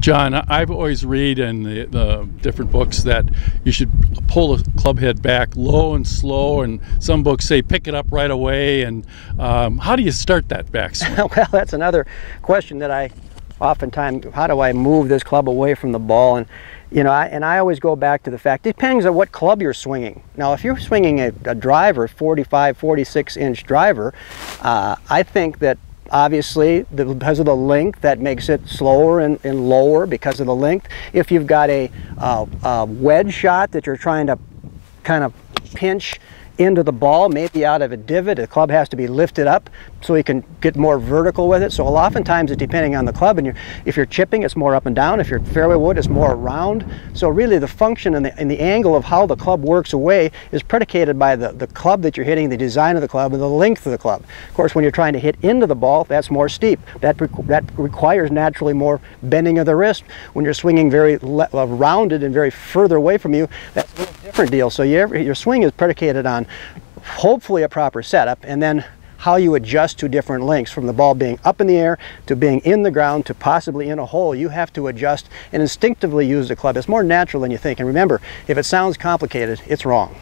John, I've always read in the different books that you should pull the club head back low and slow, and some books say pick it up right away. And how do you start that backswing? Well, that's another question that I oftentimes, how do I move this club away from the ball? And you know, I always go back to the fact, it depends on what club you're swinging. Now, if you're swinging a driver, 45, 46 inch driver, I think that obviously, because of the length, that makes it slower and lower because of the length. If you've got a wedge shot that you're trying to kind of pinch into the ball, maybe out of a divot, the club has to be lifted up so you can get more vertical with it. So oftentimes it's depending on the club, and if you're chipping, it's more up and down. If you're fairway wood, it's more around. So really the function and the angle of how the club works away is predicated by the club that you're hitting, the design of the club, and the length of the club. Of course, when you're trying to hit into the ball, that's more steep. That requires naturally more bending of the wrist. When you're swinging very rounded and very further away from you, that's a little different deal. So your swing is predicated on hopefully a proper setup, and then how you adjust to different lengths, from the ball being up in the air to being in the ground to possibly in a hole. You have to adjust and instinctively use the club. It's more natural than you think. And remember, if it sounds complicated, it's wrong.